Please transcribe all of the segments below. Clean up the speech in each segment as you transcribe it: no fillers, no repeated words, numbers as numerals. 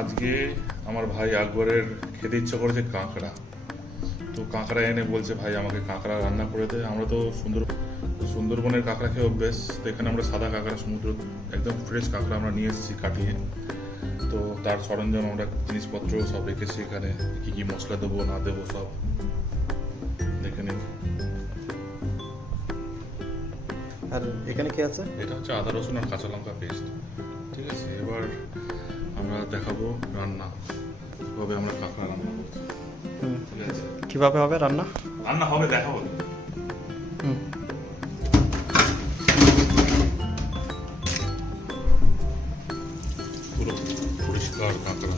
আজকে আমার ভাই আকবরের খেতে ইচ্ছা করেছে কাঁকড়া। তো কাঁকড়া এনে বলছে ভাই আমাকে কাঁকড়া রান্না করে দে। আমরা তো সুন্দরবনের কাঁকড়া খেয়ে অভ্যেস। তো এখানে আমরা সাদা কাঁকড়া, সমুদ্র একদম ফ্রেশ কাঁকড়া আমরা নিয়ে এসেছি কাটিয়ে। তো তার সরঞ্জাম, আমরা জিনিসপত্র সব রেখেছি এখানে, কি কি মশলা দেবো না দেবো সব দেখে নিন। আর এখানে কি আছে? এটা হচ্ছে আদা রসুন আর কাঁচা লঙ্কা পেস্ট। ঠিক আছে, এবার আমরা দেখাবো রান্না কিভাবে আমরা কাঁকড়া রান্না করছি। ঠিক আছে, কিভাবে হবে রান্না? রান্না হবে দেখাবো। পুরো পরিষ্কার কাঁকড়া,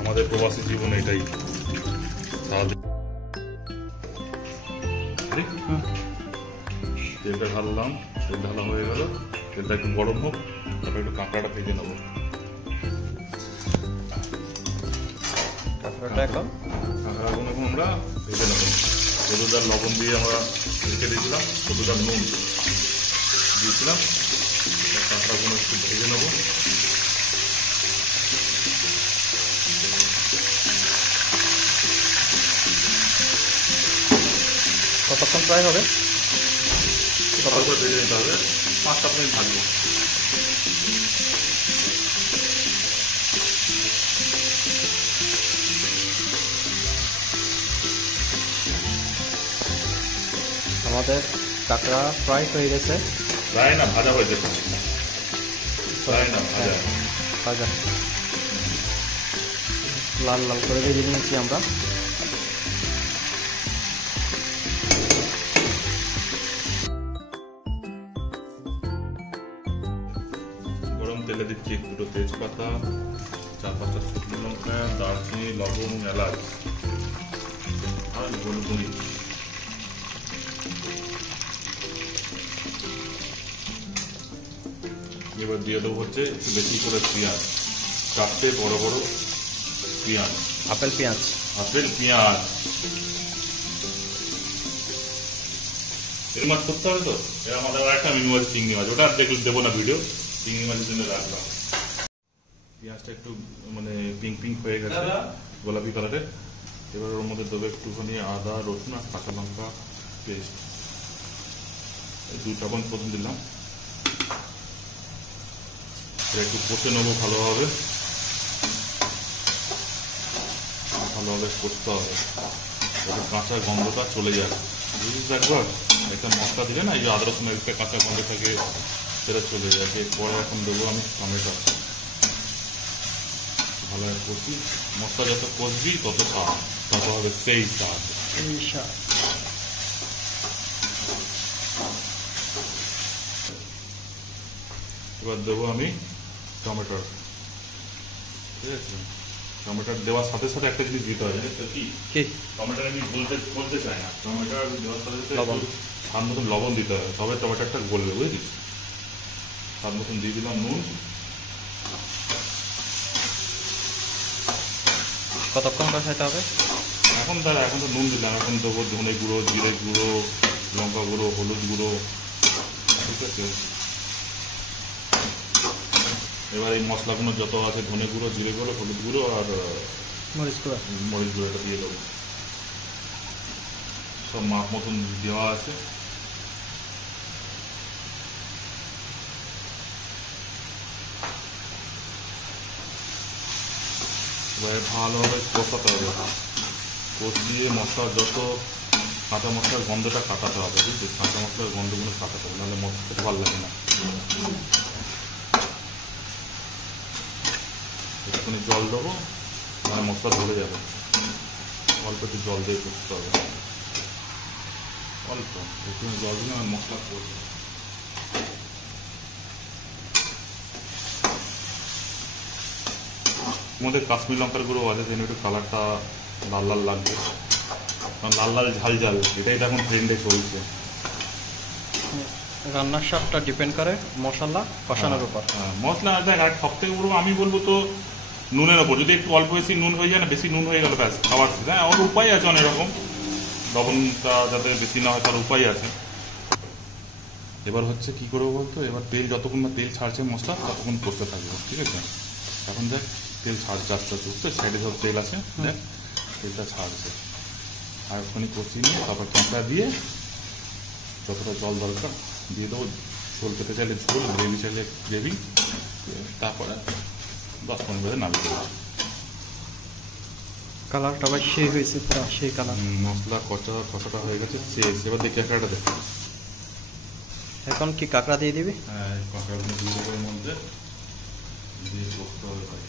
আমাদের প্রবাসী জীবন এটাই। তেলটা ঢাললাম, তেল ঢালা হয়ে গেল, তেলটা একটু গরম হোক, তারপর একটু কাঁকড়াটা ভেজে নেবো। কাঁকড়াগুলো এখন আমরা ভেজে নেবো। হলুদ আর লবণ দিয়ে আমরা রেখে দিয়েছিলাম, হলুদ আর নুন দিয়েছিলাম। কাঁকড়াগুলো একটু ভেজে নেবো। কতক্ষণ প্রায় হবে? কতক্ষণ ভেজে নিতে হবে? 5-7 মিনিট ভাজবো। আমাদের কাঁকড়া ফ্রাই হয়ে গেছে। ফ্রাই না, ভাজা হয়ে গেছে। ফ্রাই না, ভাজা। ভাজা লাল লাল করে ভেজে নিয়েছি আমরা। গরম তেলে দিচ্ছি দুটো তেজপাতা, 4-5টা শুকনো লঙ্কা, দারচিনি, লবঙ্গ, এলাচ আর গোলমরিচ। এবার দিয়ে দেবো হচ্ছে একটু বেশি করে পেঁয়াজ, 4টে বড় বড় পেঁয়াজ। আপেল পেঁয়াজ। এর মাছ করতে হবে তো। এর আমাদের একটা মিনি মাছ, চিংড়ি মাছ, ওটা আর দেবো না ভিডিও, চিংড়ি মাছের জন্য রাখলাম। পেঁয়াজটা একটু মানে পিঙ্ক হয়ে গেছে, গোলাপি কালারের। এবার ওর মধ্যে দেবো একটুখানি আদা রসুন আর কাঁচা লঙ্কা পেস্ট, 2 চামচ মতন দিলাম। একটু কষে নেবো ভালোভাবে কষতে হবে, যাতে কাঁচা গন্ধটা চলে যায়। বুঝলি একবার, একটা মশলা দিলে না, এই যে আদা রসুনের একটা কাঁচা গন্ধ থাকে, সেটা চলে যায়। এরপরে এখন দেবো আমি টমেটো, ভালো কষি। মশলা যত কষবি তত স্বাদ, তত হবে সেই স্বাদ। এবার দেবো আমি টমেটো। ঠিক আছে, টমেটো দেওয়ার সাথে সাথে একটা জিনিস দিতে হয়, জানিস তো কি? টমেটো আমি বলতে চাই না, টমেটো দেওয়ার সাথে সাথে স্বাদ মতন লবণ দিতে হয়, তবে টমেটোটা গলবে, বুঝলি? স্বাদ মতন দিয়ে দিলাম নুন। কতক্ষণ কষাইতে হবে? এখন তো নুন দিলাম, এখন দেবো ধনে গুঁড়ো, জিরে গুঁড়ো, লঙ্কা গুঁড়ো, হলুদ গুঁড়ো। ঠিক আছে, এবার এই মশলাগুলো যত আছে, ধনে গুঁড়ো, জিরে গুঁড়ো, হলুদ গুঁড়ো আর মরিচ গুঁড়ো, এটা দিয়ে দেবো। সব মাপ মতন দেওয়া আছে। এবারে ভালোভাবে কষাতে হবে, কষিয়ে মশলার যত কাঁচা মশলার গন্ধটা কাটাতে হবে, বুঝলি? কাঁচা মশলার গন্ধগুলো কাটাতে হবে, নাহলে মশলা খেতে ভালো লাগে না। একটুখানি জল দেবো, মানে মশলা ধরে যাবে। অল্প একটু জল দিয়ে করতে হবে, অল্প একটু জল দিলে আমার মশলা করবে। মধ্যে কাশ্মীর লঙ্কার গুঁড়ো আছে, যেন একটু কালারটা লাল লাল লাগবে, কারণ লাল লাল ঝাল ঝাল এটাই তো এখন ট্রেন্ডে চলছে। রান্নার স্বাদটা ডিপেন্ড করে মশলা কষানোর উপর। মশলা দেখ, আর সব থেকে বড় আমি বলবো তো নুনের ওপর। যদি একটু অল্প বেশি নুন হয়ে যায় না, বেশি নুন হয়ে গেল ব্যাস খাবার। হ্যাঁ, ওর উপায় আছে অনেক রকম, লবণটা যাতে বেশি না হয় তার উপায় আছে। এবার হচ্ছে কি করবো বলতো, এবার তেল যতক্ষণ না তেল ছাড়ছে মশলা ততক্ষণ করতে থাকবো। ঠিক আছে, এখন দেখ তেল ছাড়ছে আস্তে আস্তে, বুঝতে সাইডে সব তেল আছে, দেখ তেলটা ছাড়ছে। আর ওখানে কষিয়ে নিয়ে তারপর কাঁকড়া দিয়ে যতটা জল দরকার দিয়ে দেবো। ঝোল খেতে চাইলে ঝোল, গ্রেভি চাইলে গ্রেভি, তারপরে 10-15 মিনিট নামিয়ে দেবো। কালারটা আবার সেই হয়েছে, পুরো সেই কালার। মশলা কষাটা হয়ে গেছে শেষ। এবার দেখি কাঁকড়াটা দেখ। এখন কি কাঁকড়া দিয়ে দিবি? হ্যাঁ, কাঁকড়াগুলো দিয়ে দেবো এর মধ্যে, দিয়ে করতে হবে ভাই।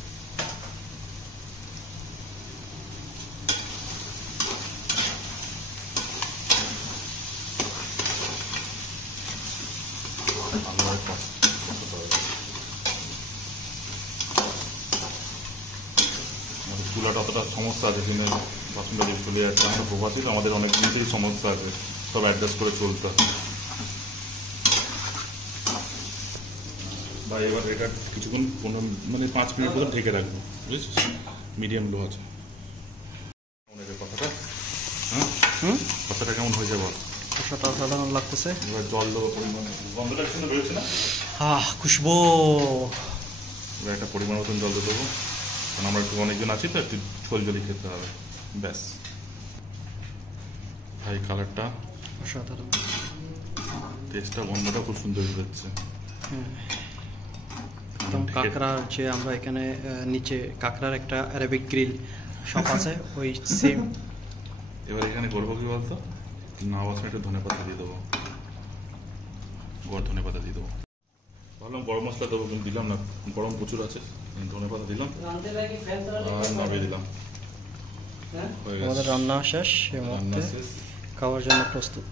চুলাটা অতটা সমস্যা আছে, কিন্তু বাথরুমটা দিয়ে চলে যাচ্ছে। আমরা প্রবাসী তো, আমাদের অনেক জিনিসেই সমস্যা আছে, সব অ্যাডজাস্ট করে চলতে হয়। বা এবার এটা কিছুক্ষণ 5 মিনিট মতো ঢেকে রাখবো, বুঝেছিস? মিডিয়াম লো আছে। কথাটা কথাটা কেমন হয়েছে বল? কষাটা অসাধারণ লাগতেছে। এবার জল দেবো পরিমাণে, গন্ধটা শুনে বেরোচ্ছে না? খুশবু। এবার একটা পরিমাণ মতন জল দেবো, কারণ আমরা একটু অনেকজন আছি তো, একটু ঝোল ঝোলই খেতে হবে। ব্যাস ভাই, কালারটা অসাধারণ, টেস্টটা, গন্ধটা খুব সুন্দর বেরোচ্ছে। একদম কাঁকড়ার যে আমরা এখানে নিচে কাঁকড়ার একটা অ্যারাবিক গ্রিল শপ আছে, ওই সেম। এবার এখানে করবো কি বলতো, না বসে একটু ধনেপাতা দিয়ে দেবো, ধনেপাতা দিয়ে দেবো। ভাবলাম গরম মশলা দেবো, কিন্তু দিলাম না, গরম প্রচুর আছে। ধনেপাতা দিলাম আর নামিয়ে দিলাম। আমাদের রান্না শেষ, এই রান্না মুহূর্তে শেষ। খাওয়ার জন্য প্রস্তুত।